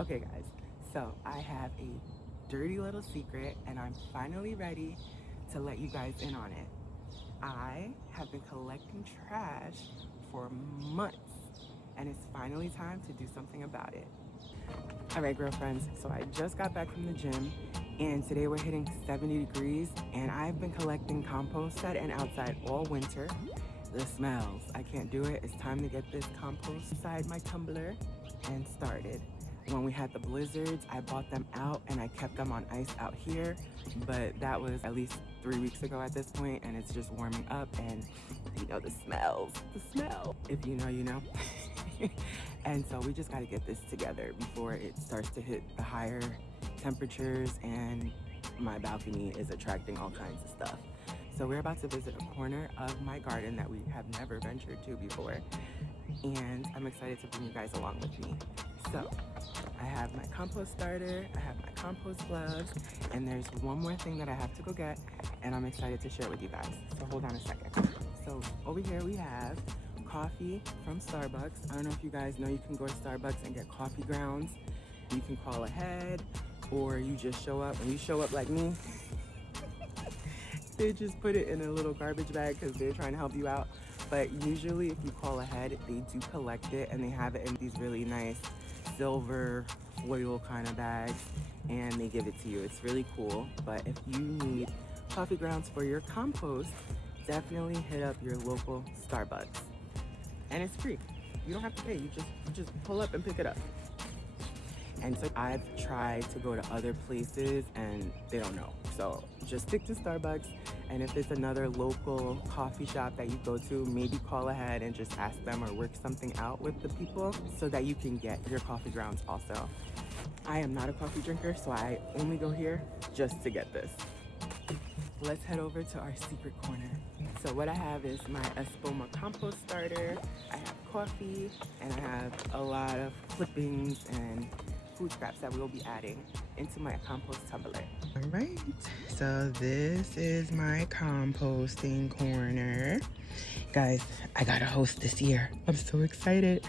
Okay guys, so I have a dirty little secret and I'm finally ready to let you guys in on it. I have been collecting trash for months and it's finally time to do something about it. All right, girlfriends, so I just got back from the gym and today we're hitting 70 degrees and I've been collecting compost set and outside all winter. The smells, I can't do it. It's time to get this compost inside my tumbler and started. When we had the blizzards, I bought them out and I kept them on ice out here, but that was at least 3 weeks ago at this point and it's just warming up and you know the smells, the smell. If you know, you know. And so we just got to get this together before it starts to hit the higher temperatures and my balcony is attracting all kinds of stuff. So we're about to visit a corner of my garden that we have never ventured to before. And I'm excited to bring you guys along with me. So I have my compost starter, I have my compost gloves, and there's one more thing that I have to go get and I'm excited to share it with you guys. So hold on a second. So over here we have coffee from Starbucks. I don't know if you guys know you can go to Starbucks and get coffee grounds. You can call ahead or you just show up. When you show up like me, they just put it in a little garbage bag because they're trying to help you out. But usually if you call ahead, they do collect it and they have it in these really nice silver foil kind of bags and they give it to you. It's really cool. But if you need coffee grounds for your compost, definitely hit up your local Starbucks. And it's free. You don't have to pay. You just pull up and pick it up. And so I've tried to go to other places and they don't know. So just stick to Starbucks. And if it's another local coffee shop that you go to, maybe call ahead and just ask them or work something out with the people so that you can get your coffee grounds also. I am not a coffee drinker, so I only go here just to get this. Let's head over to our secret corner. So what I have is my Espoma compost starter. I have coffee and I have a lot of clippings and food scraps that we'll be adding into my compost tumbler. All right, so this is my composting corner. Guys, I got a host this year. I'm so excited.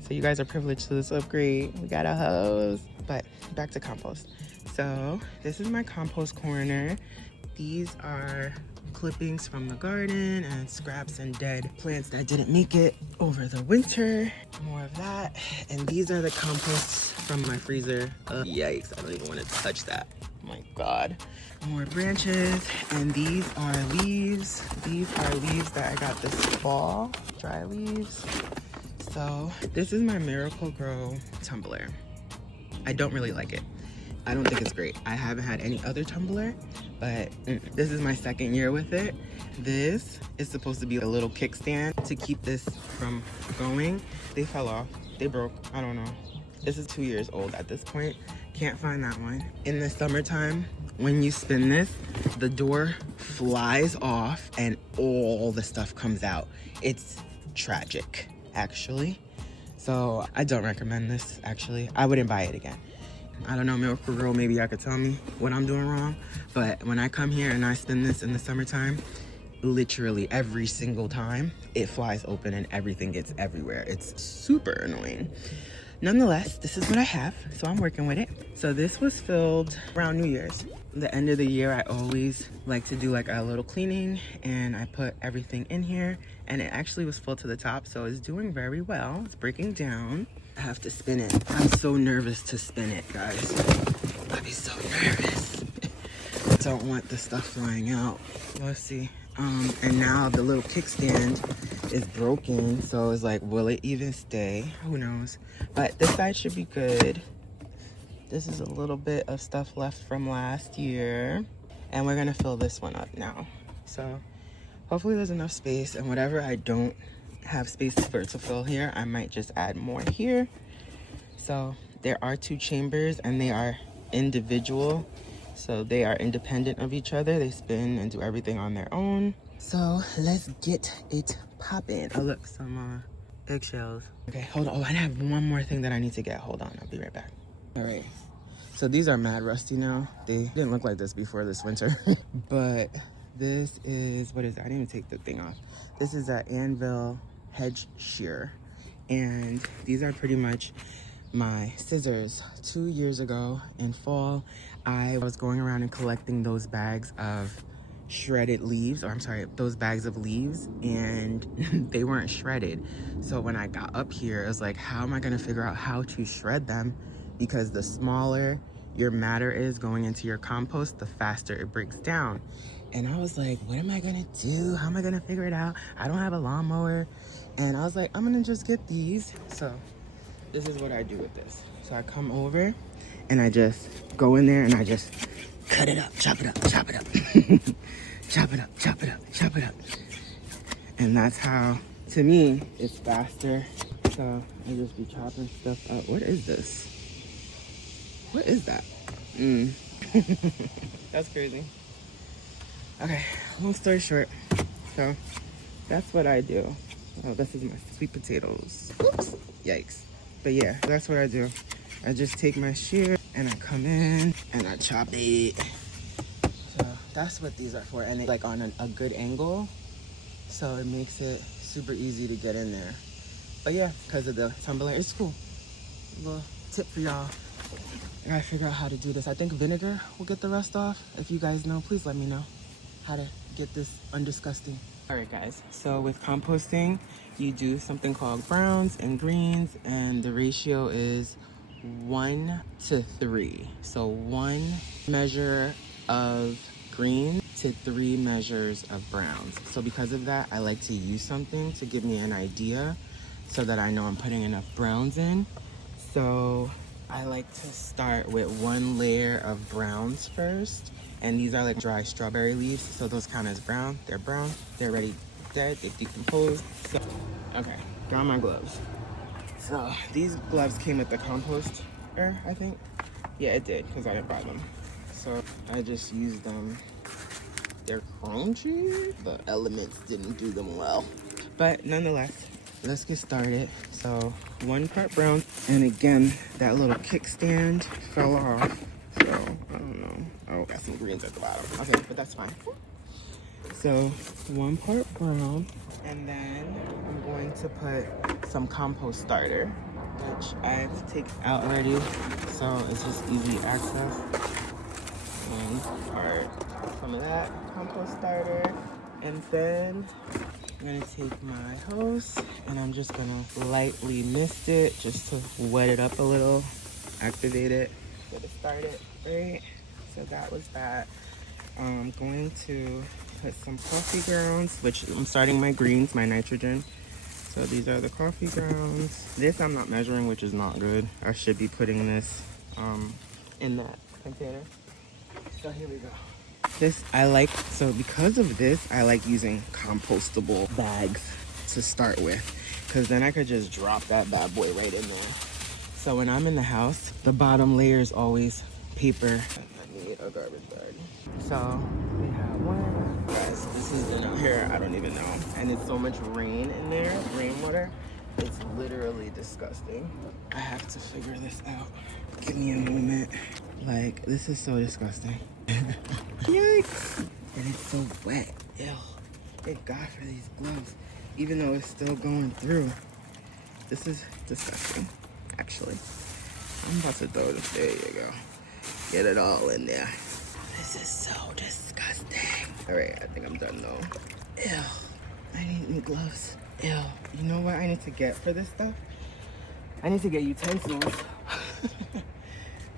So you guys are privileged to this upgrade. We got a host. But back to compost. So this is my compost corner. These are clippings from the garden and scraps and dead plants that didn't make it over the winter. More of that. And these are the composts from my freezer. Yikes, I don't even want to touch that. Oh my God. More branches. And these are leaves. These are leaves that I got this fall. Dry leaves. So this is my Miracle-Gro tumbler. I don't really like it. I don't think it's great. I haven't had any other tumbler, but this is my second year with it. This is supposed to be a little kickstand to keep this from going. They fell off, they broke, I don't know. This is 2 years old at this point. Can't find that one. In the summertime, when you spin this, the door flies off and all the stuff comes out. It's tragic, actually. So I don't recommend this, actually. I wouldn't buy it again. I don't know, Miracle-Gro, maybe y'all could tell me what I'm doing wrong. But when I come here and I spin this in the summertime, literally every single time, it flies open and everything gets everywhere. It's super annoying. Nonetheless, this is what I have, so I'm working with it. So this was filled around New Year's. The end of the year, I always like to do like a little cleaning and I put everything in here and it actually was full to the top, so it's doing very well. It's breaking down. I have to spin it. I'm so nervous to spin it, guys. I'd be so nervous. I don't want the stuff flying out. Let's see. And now the little kickstand is broken, so it's like, will it even stay? Who knows? But this side should be good. This is a little bit of stuff left from last year, and we're gonna fill this one up now. So hopefully there's enough space, and whatever I don't have space for it to fill here, I might just add more here. So there are 2 chambers and they are individual, so they are independent of each other. They spin and do everything on their own. So let's get it popping. Oh look, some eggshells. Okay, hold on. Oh, I have one more thing that I need to get. Hold on, I'll be right back. All right, so these are mad rusty now. They didn't look like this before this winter. But this is, what is it? I didn't even take the thing off. This is an Anvil hedge shear, and these are pretty much my scissors 2 years ago in fall. I was going around and collecting those bags of shredded leaves, or I'm sorry, those bags of leaves, and they weren't shredded. So when I got up here, I was like, how am I gonna figure out how to shred them? Because the smaller your matter is going into your compost, the faster it breaks down. And I was like, what am I gonna do? How am I gonna figure it out? I don't have a lawnmower. And I was like, I'm gonna just get these. So this is what I do with this. So I come over and I just go in there and I just cut it up, chop it up, chop it up. Chop it up, chop it up, chop it up. And that's how, to me, it's faster. So I just be chopping stuff up. What is this? What is that? That's crazy. Okay, long story short. So that's what I do. Oh, this is my sweet potatoes. Oops, yikes. But yeah, that's what I do. I just take my shear and I come in and I chop it. So that's what these are for. And it's like on a good angle. So it makes it super easy to get in there. But yeah, because of the tumbler, it's cool. A little tip for y'all. I gotta figure out how to do this. I think vinegar will get the rust off. If you guys know, please let me know how to get this undisgusting. All right, guys. So with composting, you do something called browns and greens, and the ratio is 1 to 3. So 1 measure of green to 3 measures of browns. So because of that, I like to use something to give me an idea so that I know I'm putting enough browns in. So I like to start with 1 layer of browns first. And these are like dry strawberry leaves, so those count as brown. They're brown, they're already dead, they've decomposed. So, okay, got my gloves. So these gloves came with the composter, I think. Yeah, it did, because I didn't buy them. So I just used them. They're crunchy. The elements didn't do them well. But nonetheless, let's get started. So 1 part brown. And again, that little kickstand fell off. So I don't know. Oh, got some greens at the bottom. Okay, but that's fine. So 1 part brown. And then I'm going to put some compost starter, which I've taken out already. So it's just easy access. And some of that compost starter. And then I'm gonna take my hose and I'm just gonna lightly mist it just to wet it up a little, activate it, get it started, right? So that was that. I'm going to put some coffee grounds, which I'm starting my greens, my nitrogen. So these are the coffee grounds. This I'm not measuring, which is not good. I should be putting this in that container. So here we go. This I like, so because of this, I like using compostable bags to start with, because then I could just drop that bad boy right in there. So when I'm in the house, the bottom layer is always paper. I need a garbage bag. So we have one. Guys, this has been out here, I don't even know. And it's so much rain in there, rainwater. It's literally disgusting. I have to figure this out. Give me a moment. Like, this is so disgusting. Yikes! And it's so wet. Ew. Thank God for these gloves. Even though it's still going through. This is disgusting, actually. I'm about to throw this. There you go. Get it all in there. This is so disgusting. Alright, I think I'm done though. Ew. I need new gloves. Ew. You know what I need to get for this stuff? I need to get utensils.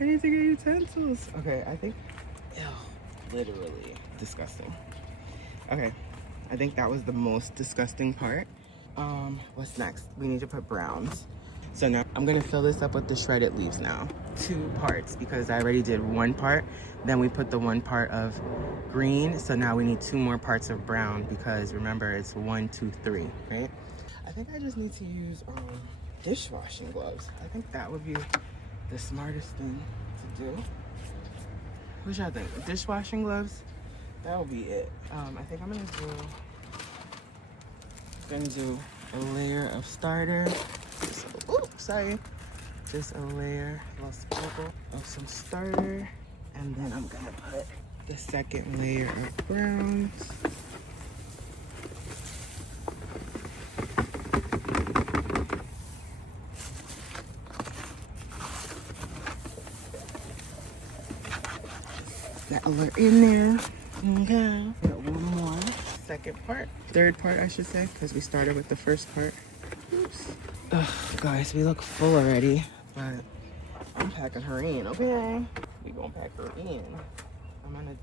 I need to get utensils. Okay, I think, ew, literally disgusting. Okay, I think that was the most disgusting part. What's next? We need to put browns. So now I'm gonna fill this up with the shredded leaves now. 2 parts, because I already did 1 part. Then we put the 1 part of green. So now we need 2 more parts of brown, because remember it's 1, 2, 3, right? I think I just need to use dishwashing gloves. I think that would be the smartest thing to do. What y'all think? Dishwashing gloves? That will be it. I think I'm gonna do a layer of starter. Just a layer, a little sprinkle of some starter, and then I'm gonna put the 2nd layer of browns. That are in there. Okay. Got one more. Second part. Third part, I should say, because we started with the first part. Oops. Ugh, guys, we look full already, but I'm packing her in, okay? We gonna pack her in. I'm gonna...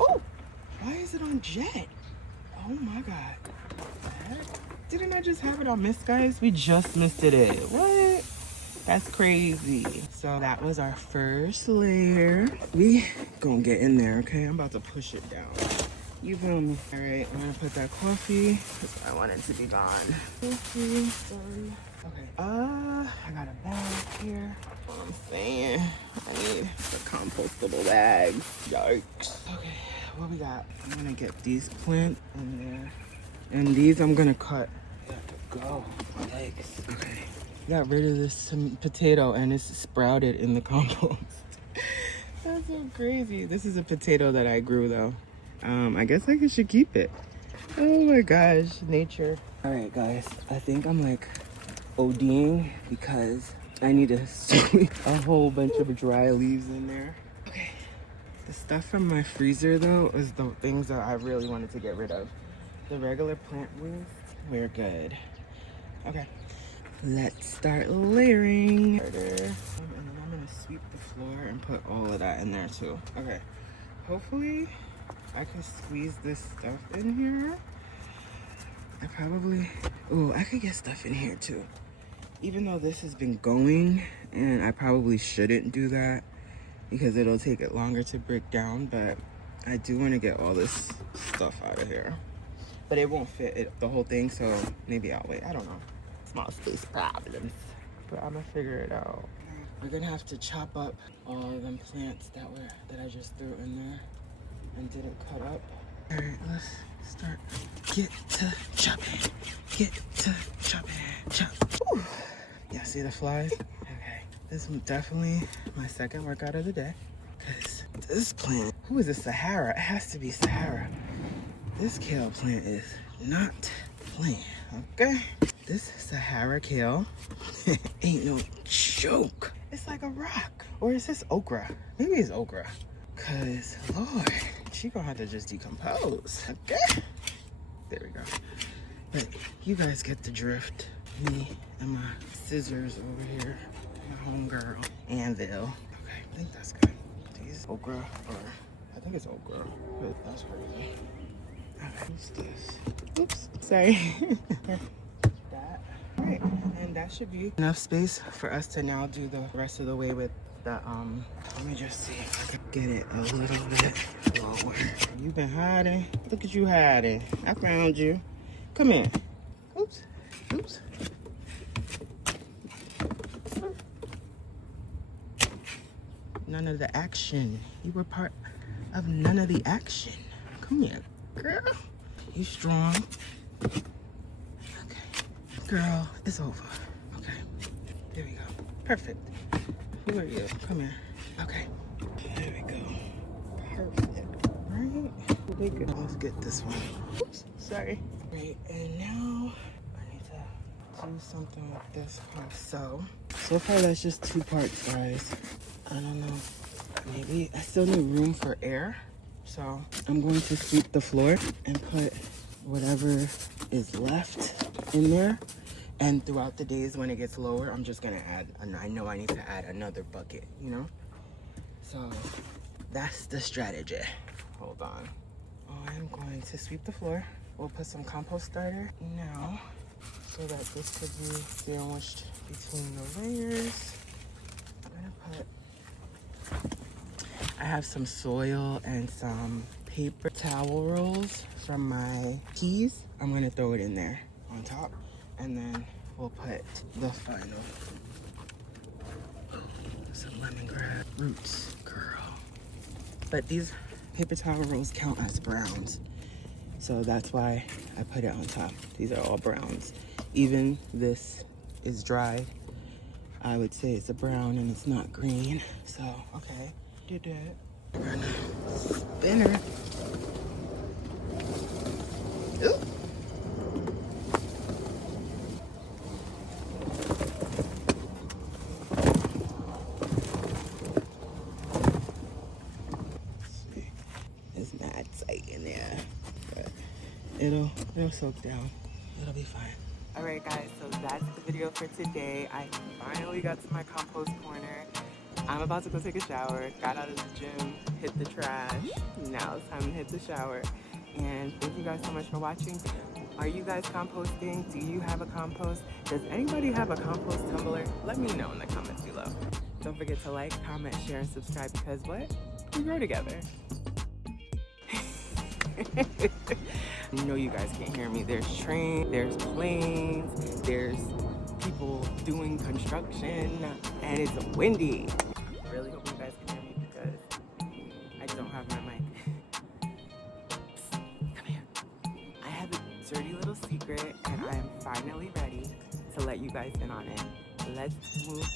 Oh! Why is it on jet? Oh my god. Didn't I just have it on mist, guys? We just misted it. What? That's crazy. So that was our first layer. We gonna get in there, okay? I'm about to push it down. You feel me? All right, I'm gonna put that coffee because I want it to be gone. Coffee, sorry. Okay. I got a bag here. What I'm saying, I need the compostable bags. Yikes. Okay, what we got? I'm gonna get these plants in there, and these I'm gonna cut. Got to go. My legs. Okay. Got rid of this potato, and it's sprouted in the compost. That's so crazy. This is a potato that I grew though. I guess I should keep it. Oh my gosh, nature. All right, guys, I think I'm like ODing because I need to sweep a whole bunch of dry leaves in there. Okay, the stuff from my freezer though is the things that I really wanted to get rid of. The regular plant waste, we're good. Okay, let's start layering. And then I'm gonna sweep the floor and put all of that in there too. Okay, hopefully I can squeeze this stuff in here. I could get stuff in here too. Even though this has been going, and I probably shouldn't do that because it'll take it longer to break down, but I do want to get all this stuff out of here. But it won't fit the whole thing, so maybe I'll wait. I don't know. Small space problems. But I'm gonna figure it out. We're gonna have to chop up all of them plants that I just threw in there and didn't cut up. All right, let's start. Get to chopping. Get to chopping. Chop. Whew. Yeah, see the flies? Okay, this is definitely my second workout of the day. Because this plant, who is this, Sahara? It has to be Sahara. This kale plant is not playing, okay? This Sahara kale ain't no joke. It's like a rock. Or is this okra? Maybe it's okra. Cause Lord, she gonna have to just decompose, okay? There we go. But you guys get the drift. Me and my scissors over here. My homegirl, Anvil. Okay, I think that's good. These okra, or I think it's okra, but that's crazy. Okay, what's this? Oops, sorry. That. All right, and that should be enough space for us to now do the rest of the way with the, let me just see if I can get it a little bit lower. You've been hiding. Look at you hiding. I found you. Come in. Oops. Oops. None of the action. You were part of none of the action. Come here, girl. You strong. Okay. Girl, it's over. Okay. There we go. Perfect. Who are you? Come here. Okay. There we go. Perfect. Right? Let's get this one. Oops. Sorry. Right, and now I need to do something with this part. So far that's just 2 parts, guys. I don't know. Maybe I still need room for air. So I'm going to sweep the floor and put whatever is left in there. And throughout the days when it gets lower, I'm just gonna add, and I know I need to add another bucket, you know? So that's the strategy. Hold on. I'm going to sweep the floor. We'll put some compost starter now so that this could be sandwiched between the layers. I have some soil and some paper towel rolls from my teas. I'm gonna throw it in there on top, and then we'll put the final. Some lemongrass roots, girl. But these paper towel rolls count as browns, so that's why I put it on top. These are all browns. Even this is dry. I would say it's a brown and it's not green. So, okay, did that. We're gonna spin her. Ooh. it'll soak down. It'll be fine. All right, guys, so that's the video for today. I finally got to my compost corner. I'm about to go take a shower. Got out of the gym, hit the trash. Now it's time to hit the shower. And thank you guys so much for watching. Are you guys composting? Do you have a compost? Does anybody have a compost tumbler? Let me know in the comments below. Don't forget to like, comment, share, and subscribe because what? We grow together. You know you guys can't hear me. There's trains, there's planes, there's people doing construction, and it's windy. I really hope you guys can hear me because I don't have my mic. Psst, come here. I have a dirty little secret, and I am finally ready to let you guys in on it. Let's move.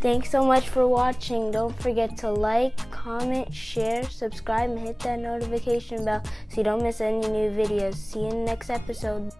Thanks so much for watching. Don't forget to like, comment, share, subscribe, and hit that notification bell so you don't miss any new videos. See you in the next episode.